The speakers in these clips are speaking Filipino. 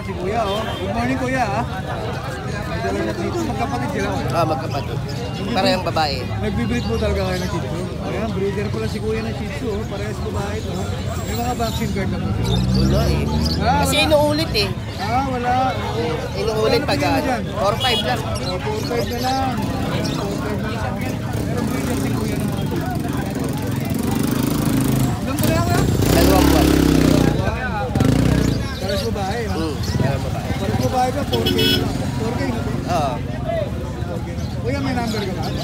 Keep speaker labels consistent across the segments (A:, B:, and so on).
A: si Kuya, oh. Good morning, Kuya, ah. May dala siya dito. Magkapatid sila, oh.
B: Ah, magkapatid. Parehong babae.
A: Nagbe-breed po talaga kayo ng Shih Tzu. Ayan, breeder pala si Kuya ng Shih Tzu, oh. Parehas babae, no? May mga vaccine card na po sila.
B: Wala eh. Kasi inuulit eh.
A: Ah, wala.
B: Inuulit pag 4-5 lang.
A: 4-5 na lang. 4-5 na lang. Pero breeder si Kuya ng mga Shih Tzu. Ilan po na yan,
B: 2 buwan.
A: Parehas babae, no?
B: Parehong babae.
A: Parehas babae ka, 4K na lang. 4K na po.
B: Oo.
A: Kuya, may number ka ba?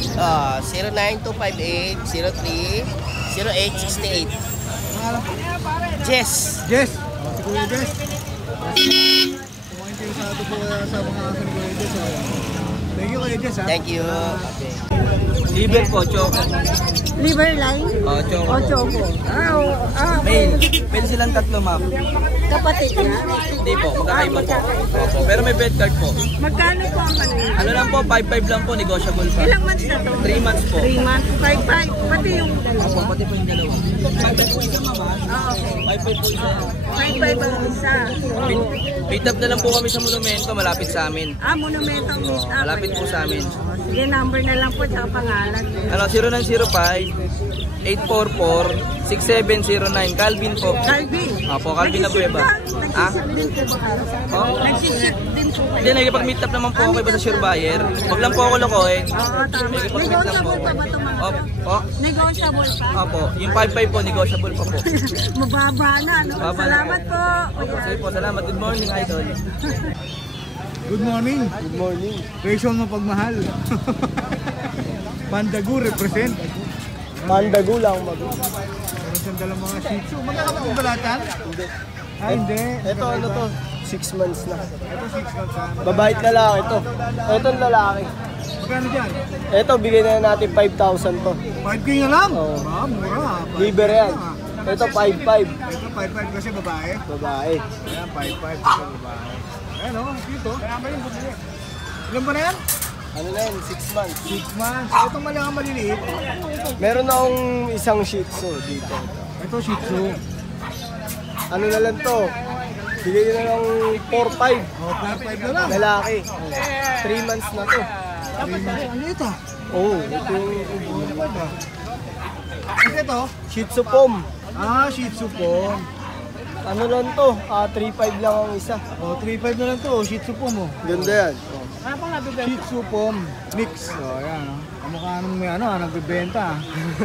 B: 09258-03-0868.
A: Pangalan po?
B: Jess.
A: Jess. Si Kuya Jess. Interesado po sa mga aso ni Kuya Jess. Thank you, Kuya Jess, ha?
B: Thank you.
C: Liver po, choco.
D: Liver line?
C: Choco.
D: O choco.
C: Mail. Mail silang tatlo, ma'am.
D: Kapatid niya?
C: Hindi po, magkakaiba po. Opo. Pero may bed card po.
D: Magkano po ang ano?
C: Ano lang po, 5-5 lang po, negotiable pa.
D: Ilang months na to?
C: 3 months po.
D: 3 months, 5-5. Pati yung dalawa.
C: Opo, pati po yung dalawa. 5-5 po isa, ma'am, ha? 5-5 po isa.
D: 5-5 ang isa.
C: Meet up na lang po kami sa monumento, malapit sa amin.
D: Monumento meet up.
C: Malapit po sa amin.
D: Sige, number na lang po, tsaka pangalan.
C: Ano, 0905-844-6709. Calvin po.
D: Calvin.
C: Opo, Calvin Abueva.
D: Nagsiship din po ba kayo?
C: Oh?
D: Nagsiship din po kayo?
C: Hindi, nagkipag-meet up naman po ako iba sa sure buyer. Huwag lang po ako lokohin.
D: Oo, tama.
C: Nagkipag-meet lang po.
D: Negotiable pa ba ito mga
C: Opo.
D: Negotiable pa?
C: Opo. Yung 5-5 po, negotiable pa po.
D: Mababa na, no?
C: Mababa na.
D: Salamat po.
C: Opo, sige po, salamat. Good morning, idol.
A: Good morning.
B: Good morning.
A: Presyon mo pagmahal. Pandagu represent.
B: Pandagu lang mag-u.
A: Meron siyang dalang mga Shih Tzu. Magkakapatid ba lahat yan?
B: Hindi.
A: Ah, hindi.
B: Ito ano to? 6 months na.
A: Ito 6 months, ha?
B: Babait lalaki ito. Ito lalaki.
A: Magkano dyan?
B: Ito, bigyan na natin 5,000 to.
A: 5K na lang?
B: Oo.
A: Ah, mura.
B: Liver yan. Ito 5,500.
A: Ito 5-5 kasi babae.
B: Babae.
A: Ayan, 5-5 kasi babae. Ayan, oh, cute, oh. Ilan ba na yan?
B: Ano na yan? 6 months.
A: 6 months. Itong maliliit.
B: Meron akong isang Shih Tzu dito.
A: Ito Shih Tzu.
B: Ano na lang to? Bigay na lang 4,500.
A: Oh, 4-5 na lang.
B: Lalaki. 3 months na to.
A: 3 months. Ano ito?
B: Oo. Ito yung
A: Kasi ito?
B: Shih Tzu Pom.
A: Ah, Shih Tzu po.
B: Ano lang to? 3,500 lang ang isa.
A: Oh, 3-5 na lang to. Shih Tzu po mo.
B: Ganda yan.
A: Shih Tzu po mix. Oh, ayan, oh. Kamukha nung may ano, nagbebenta.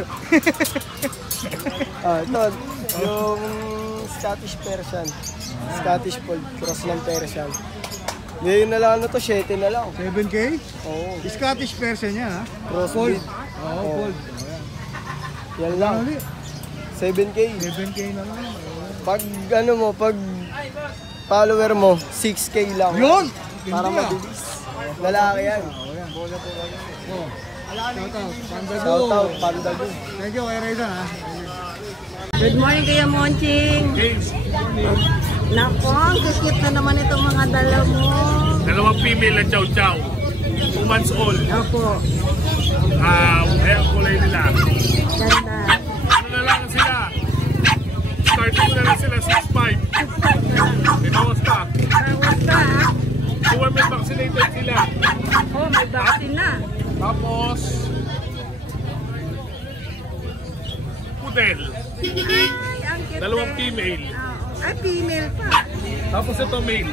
B: Ito. Yung Scottish Persian. Scottish Fold. Cross ng Persian. Ngayon na lang ano to, 7 na lang.
A: 7K?
B: Oo.
A: Scottish Persian yan, ha?
B: Crossbreed.
A: Oh, fold.
B: Yan lang.
A: Ulit.
B: 7K.
A: 7K na lang.
B: Pag ano mo, pag follower mo, 6K lang.
A: Yun!
B: Para mabilis. Lalaki yan.
A: Oh. Pandagu.
B: Shout out, Pandagu.
A: Thank you, Kuya Reza, ha?
D: Good morning, Kuya Monching. Nako, ang cute na naman itong mga dala mo.
E: Dalawang female na chow chow. 2 months old.
D: Opo,
E: Ayan ang kulay nila.
D: ganda.
E: Ano na lang sila? Starting na lang sila 6'5". May bawas pa.
D: Tawag ka, ha?
E: Women vaccinated sila.
D: Oh, may vaccine na.
E: Tapos, poodle.
D: Ay, ang cute.
E: Dalawang
D: din.
E: female.
D: Ay, female pa.
E: Tapos ito male.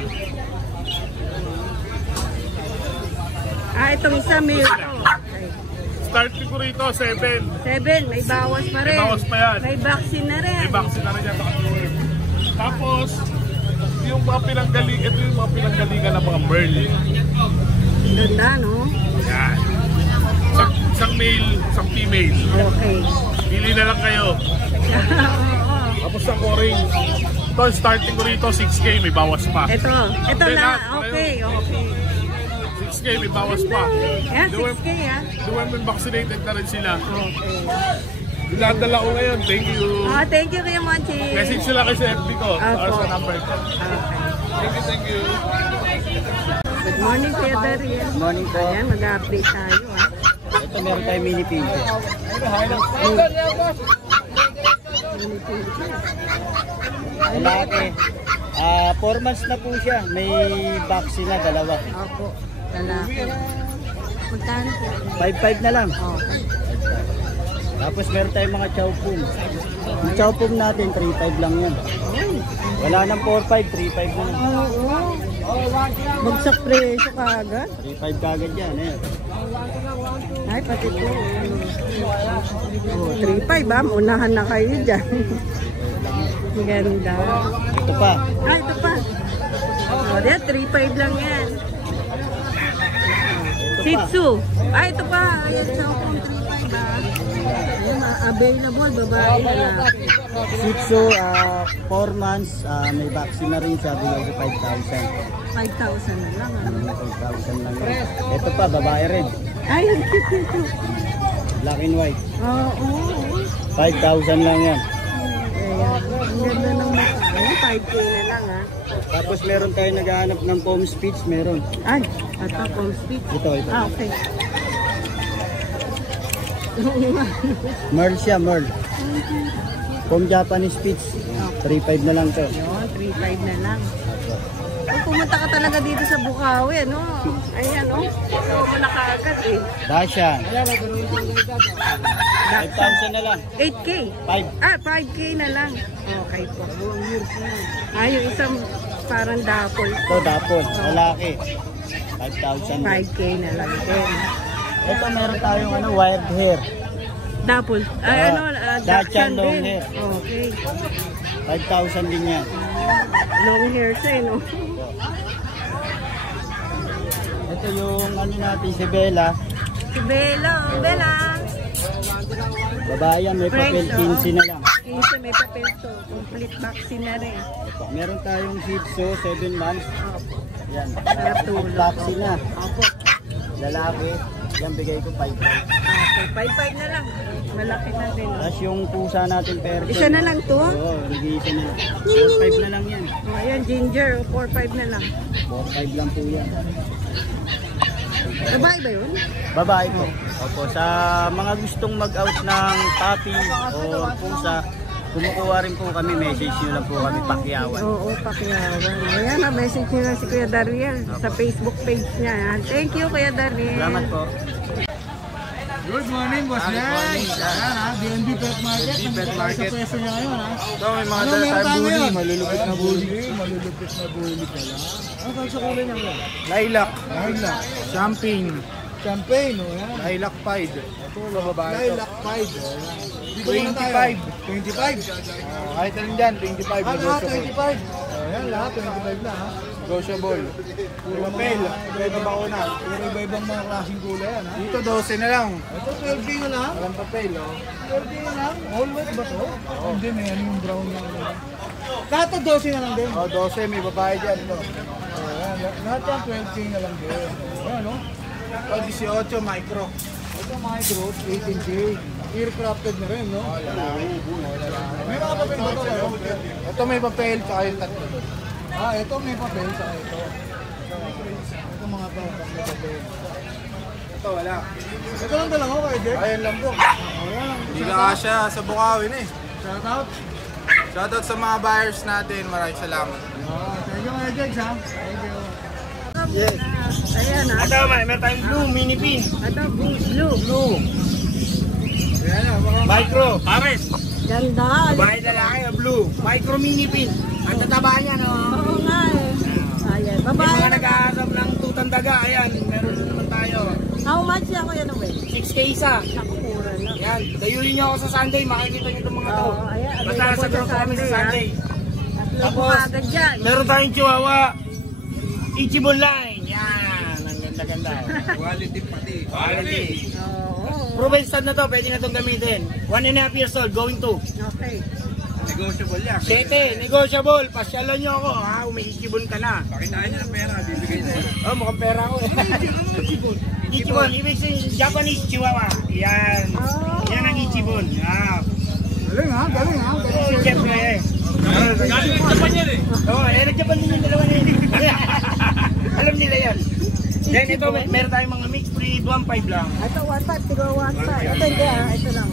D: Itong isa male to. Okay.
E: Starting ko rito 7.
D: 7, may bawas pa rin.
E: May bawas pa yan.
D: May vaccine na rin.
E: May vaccine na rin yan. Tapos, yung mga pinanggaling, ito yung mga pinanggalingan ng mga merl.
D: Ganda, no?
E: Yan. Isang male, isang female.
D: Okay.
E: Pili na lang kayo. Tapos ang o-ring. Ito, starting ko rito 6K, may bawas pa.
D: Ito
E: Then,
D: na. Okay, okay.
E: 6K, may bawas pa.
D: Ayan, 6K, ha?
E: The women vaccinated na rin sila.
D: Okay.
E: Dinadala ko ngayon, thank you.
D: Thank you, Kuya Monchi.
E: Message sila kayo sa FB ko, or sa number ko.
D: Okay.
E: Thank you.
D: Good morning, Kuya Daryl.
B: Good morning po.
D: Ayan, mag-update tayo, ha?
B: Ito meron tayong mini pinto.
D: Mini pincher.
B: Lalaki.
F: 4 months na po siya. May vaccine na, dalawa.
D: Opo. Lalaki. Magkano po?
F: 5-5 na lang.
D: Okay.
F: Tapos meron tayong mga chow pum. Yung chow pum natin, 3-5 lang yan. Wala nang 4-5, 3-5 na lang.
D: Bagsak presyo kagad.
F: 3-5 kagad yan. Eh.
D: Ay, pati po. Oh, 3.5 ba? Unahan na kayo dyan. Ganda.
F: Ito pa.
D: Ah, ito pa. Oh, yan, 3.5 lang yan. Shih Tzu. Ah, ito pa. Ayan, sa akong 3.5 ba? Ayan, available, babae na lang.
F: Shih Tzu, 4 months, may vaccine na rin siya, below 5,000.
D: 5,000 na lang. Ano?
F: 5,000 lang yan. Ito pa, babae rin.
D: Ay, ang cute ito.
F: Black and white.
D: Oo.
F: 5,000 lang yan.
D: Ayan, ang ganda ng mukha. Ayan, 5K na lang ha.
F: Tapos meron tayo naghahanap ng foam speech, meron.
D: Ay, ito, full speed.
F: Ito.
D: Ah, okay.
F: Merl siya, Merl. Foam Japanese speech. 3,500 na lang to.
D: Yun, 3.5 na lang. Kung pumunta ka talaga dito sa Bukawi, ano? Ayan, oh. Ito mo na kaagad eh.
F: Dashan. 5,000 na lang.
D: 8K.
F: 5.
D: Ah, 5K na lang. Okay po. Ah, yung isang parang dapol.
F: Ito, dapon. Lalaki. 5,000.
D: 5K na lang din.
F: Ito, meron tayong wired hair.
D: Dapol. Ay, ano,
F: Dachshund long
D: din.
F: hair.
D: Okay.
F: 5,000 din yan.
D: Long hair siya, eh, no?
F: Ito yung natin, si Bella.
D: Si Bella, oh, Bella.
F: Babae yan, may papel, 15 na lang.
D: 15, may papel to. Complete vaccine na rin.
F: Meron tayong Shih Tzu, 7 months. Yan.
D: Sarap tulog.
F: Vaccine na.
D: Opo.
F: Lalaki. Yan, bigay ko 5.
D: Okay, 5-5 na lang. Malaki na din.
F: Tapos yung pusa natin, Persian.
D: Isa na lang to?
F: Oo, nag-iisa na lang. 4-5 na lang yan.
D: Oh, ayan, ginger. 4-5 na lang.
F: 4-5 lang po yan.
D: Babae ba yun?
F: Babae po. Opo, sa mga gustong mag-out ng puppy o pusa, kumukuha rin po kami, message nyo lang po kami, Pakyawan.
D: Oo, Pakyawan. Ayan, message nyo lang si Kuya Dariel sa Facebook page niya. Thank you, Kuya Dariel.
F: Salamat po.
A: Good morning, Boss Jen. Ayan ha, DNB Pet Market. Pet Market. Sa pwesto niya ngayon ha.
E: Ito, may mga
A: Ano
E: dala
A: meron
E: tayong
A: tayo
E: bully.
A: ngayon?
E: Malulupit na bully.
A: Malulupit na bully pala. Ano kaya sa kulay niya ngayon?
E: Lilac.
A: Lilac.
E: Champagne.
A: Champagne, o yan.
E: Lilac Pied. Ito, babae ito.
A: Lilac Pied, o yan. Dito muna tayo. 25. 25?
E: Kahit alin dyan, 25.
A: Lahat
E: Negotiable.
A: 25. O yan, lahat 25 na ha.
E: Negotiable.
A: Puro
E: Papel.
A: Iba-iba bakuna. Puro iba-ibang mga klaseng kulay yan ha.
E: Dito, 12 na lang.
A: Ito 12K na lang.
E: Walang papel, oh.
A: 12K na lang. All white ba to? Hindi, may ano yung brown na. Lahat to 12 na lang din.
E: Oh, 12, may babae dyan. Ito.
A: O yan, lahat yan 12K na lang din. Ayan o.
E: Oh, 18, micro.
A: Ito micro, 18K. Ear-crafted na rin, no? May mga papel ba ito kayo?
E: Ito may papel, tsaka yung tatlo.
A: Ah, ito may papel, saka ito. Ito mga may papel.
E: Ito, wala.
A: Ito lang talaga ako kay Jeff.
E: Ayan lang po.
A: Ayan.
E: Hindi na siya sa Bukawi na eh.
A: Shout out.
E: Shoutout sa mga buyers natin. Maraming salamat.
A: Thank you mga Jeff, ha? Thank you.
F: Yes.
D: Ayan ha.
F: Ito, meron tayong blue mini pin.
D: Ito, blue.
F: Blue.
A: Ayan, mga
F: Micro. Pares.
D: Ganda.
F: Babae lalaki, blue. Micro mini pin. Ang tataba niya, no?
D: Oo nga eh. Ayan,
F: Yung
D: babae.
F: mga nag-aasap ng tutang daga, ayan, meron na naman tayo.
D: How much yan, Kuya Noel?
F: 6K isa.
D: Nakukuha na.
F: Yan, dayunin niyo ako sa Sunday, makikita niyo itong mga to.
D: Oo, ayan,
F: Basta
D: available
F: sa group
D: sa
F: kami sa
D: Sunday,
F: Sunday.
D: Tatlo po agad dyan.
F: Meron tayong Chihuahua. Ichibon line. Yan, ang ganda-ganda.
E: Quality pati.
F: Quality.
D: Oo.
F: Proven stud na to, pwede na itong gamitin. 1.5 years old, going to.
D: Okay.
E: Negotiable yan.
F: 7, negotiable. Pasyalan niyo ako, ha? Umiichibon ka na.
E: Pakitaan niyo ng pera, bibigay na yun.
F: Oh, mukhang pera ako eh. Ichibon, ibig sabihin, Japanese Chihuahua. Yan. Yan ang Ichibon. Ah.
A: galing ha, galing ha. Galing.
F: Siyempre eh. Galing po Japan yan eh. Oo, nag-Japan din yung dalawa na yun. Alam nila yan. Then ito, meron tayong mga mixed breed, 1.5 lang.
D: Ito, 1.5. Tigo 1.5. Ito hindi ah. Ito lang.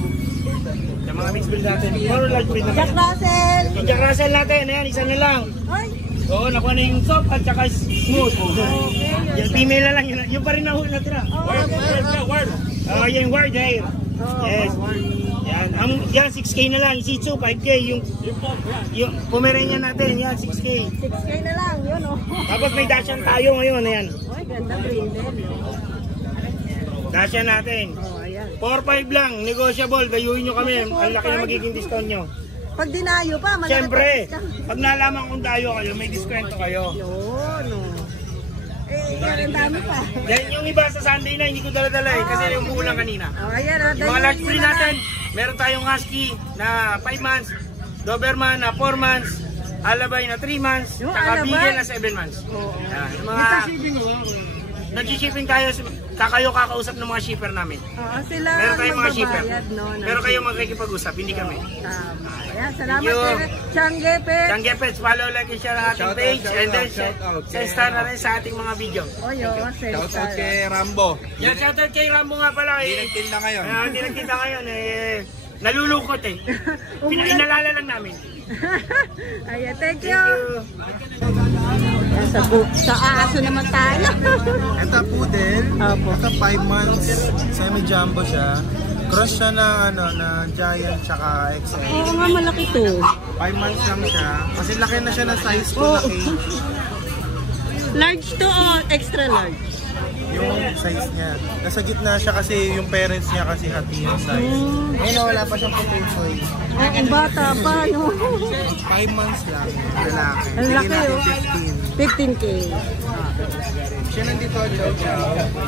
F: Yung mga mixed breed natin, puro large breed
D: Jack
F: naman.
D: Russell.
F: Yung Jack Russell natin, ayan, isa na lang.
D: Ay,
F: Oo, nakuha na yung soft at saka smooth. Yung female na lang, yung pa rin natira. Oh, yung word hair. Yes. Yan, yan 6K na lang. Shih Tzu 5K. Yung Pomeranian natin, yan 6K.
D: 6K na lang, yun oh.
F: Tapos may Dachshund tayo ngayon, ayan.
D: Ay, ganda brindle.
F: Dachshund natin.
D: Oh, ayan.
F: 4-5 lang, negotiable. Dayuhin nyo kami. Ang laki na magiging discount nyo.
D: Pag dinayo pa, malaki
F: Siyempre,
D: pa discount.
F: pag nalaman kung dayo kayo, may diskwento kayo.
D: Yun oh. Yan ang dami pa.
F: Yan yung iba sa Sunday na, hindi ko dala-dala eh, kasi yung buulan kanina.
D: Oh, ayan oh.
F: Yung mga large breed natin, meron tayong Husky na 5 months, Doberman na 4 months, Alabay na 3 months,
D: Yung
F: saka
D: Alabay?
F: Beagle na 7 months.
D: Oo.
F: Yan, yung mga nag-shipping tayo, kayo kakausap ng mga shipper namin.
D: Oo, sila
F: Meron tayong mga shipper.
D: magbabayad, no?
F: Pero kayo makikipag-usap, hindi kami.
D: Tama. Ayan, salamat
F: Thank you.
D: sir. Changgepet.
F: Changgepets, follow, like, and share ang ating page, and then star na rin sa ating mga video.
D: O yun,
A: Shoutout kay Rambo.
F: Yan, shoutout kay Rambo nga pala
A: Hindi
F: eh.
A: nagtinda ngayon.
F: Hindi nagkita ngayon eh. Nalulungkot eh. Pinainalala lang namin.
D: Ayan, thank you.
F: Thank you.
D: Sa aso naman tayo.
B: Ito poodle.
D: Opo.
B: Ito 5 months. Semi-jumbo siya. Cross siya na, na giant tsaka XL.
D: Oo nga, malaki to.
B: 5 months lang siya. Kasi laki na siya ng size ko
D: Oo.
B: na cage.
D: Large to o extra large?
B: Yung size niya. Nasa gitna siya kasi yung parents niya kasi hati yung size. Ngayon wala pa siyang putusoy.
D: Ang bata pa, no?
B: 5 months lang. Lalaki.
D: Ang laki,
B: Bigyan
D: oh.
B: natin
D: 15K.
B: 15. Siya nandito, chow chow.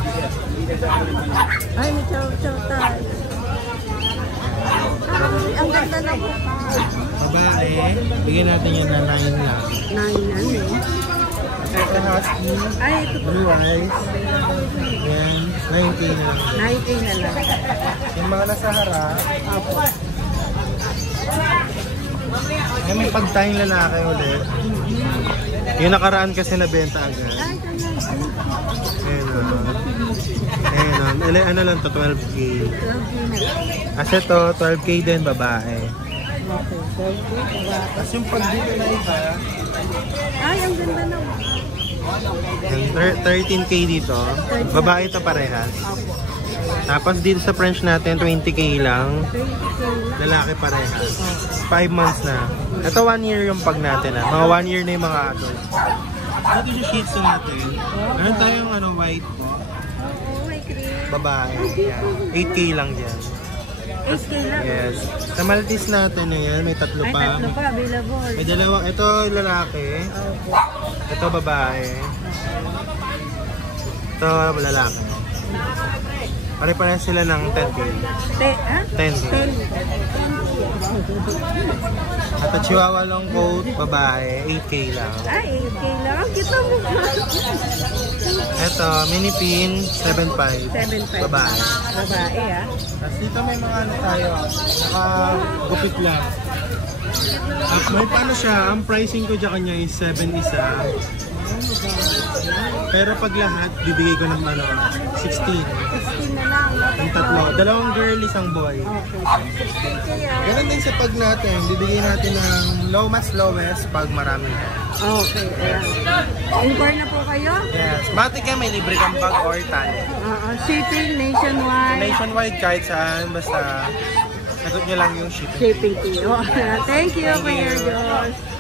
D: Ay, may chow-chow tayo. Ay, ang ganda na po.
B: Babae. Bigyan natin yan na 9 lang.
D: 9 ano eh.
B: Ito husky.
D: Ay, ito po.
B: Blue eyes. Yan. 9K na lang.
D: 9K na lang.
B: Yung mga nasa harap.
D: Opo.
B: Ay, may pagtayong lalaki ulit. Yung nakaraan kasi nabenta agad.
D: Ay, kanya.
B: Ayun o. Ayun o. Ano lang to, 12K.
D: 12K na lang.
B: Kasi to, 12K din babae.
D: Okay, 12K.
B: Tapos yung pag dito na iba,
D: Ay, ang ganda na.
B: yung 13K dito. Babae to parehas. Tapos dito sa French natin, 20K lang.
D: 20K lang.
B: Lalaki parehas. 5 months na. Ito 1 year yung pag natin ah. Mga 1 year na yung mga adult. Dito yung Shih Tzu natin. Meron tayong white
D: Oo, may cream.
B: babae. Yan. 8K lang dyan.
D: 8K lang.
B: Yes. Sa Maltese natin yan, may tatlo
D: Ay,
B: pa.
D: tatlo pa, available.
B: May dalawa. Ito lalaki.
D: Opo.
B: Ito babae. Ito lalaki. Pare-pareha sila ng 10K.
D: Ha?
B: 10K.
D: 10.
B: At Chihuahua long coat, babae, 8K lang.
D: Ay, 8K lang. Ang cute ang mukha.
B: Ito, mini pin, 7.5.
D: 7.5.
B: Babae.
D: Babae, ah.
B: Tapos dito may mga tayo, naka-gupit lang. At may paano siya, ang pricing ko dyan kanya is 7 isa. Pero pag lahat, bibigay ko ng 16.
D: 16 na lang.
B: Ang tatlo. Dalawang girl, isang boy.
D: Okay. 16K, ah.
B: Ganun din sa pag natin, bibigay natin ng mas lowest pag marami.
D: Okay, ayan. Inquire na po kayo?
B: Yes. Matik ka, may libre kang bag or tali.
D: Shipping nationwide.
B: Nationwide kahit saan, basta sagot nyo lang yung shipping.
D: Shipping to you. Thank you, Kuya George.